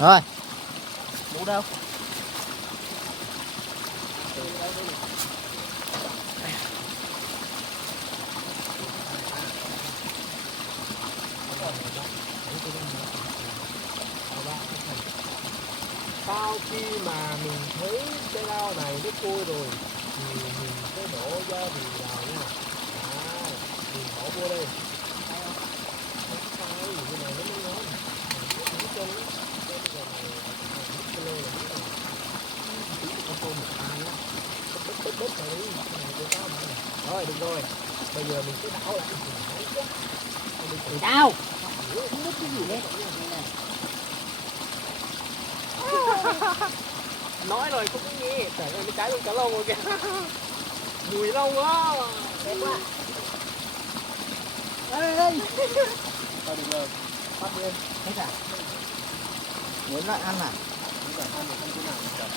Rồi. Mũ đâu? Sau khi mà mình thấy cái rau này nó cua rồi thì mình sẽ đổ gia vị vào nha. Mình bỏ vô đây. Cái này nó mới ngon. Mình cho nó bây giờ này cái lô là biết rồi. Tí con tôm một pha nhá. Bớt này đi. Này của tao mà. Rồi được rồi. Bây giờ mình sẽ đảo lại. Để đau. Không biết cái gì hết. Nói rồi cũng nghe. Trời ơi nó cháy luôn cả lông rồi kìa. Mùi lông quá. Đẹp quá. Ê. Thôi được rồi. Bắt đi em. Hết à? Muốn lại ăn à? Muốn lại ăn được không thế nào?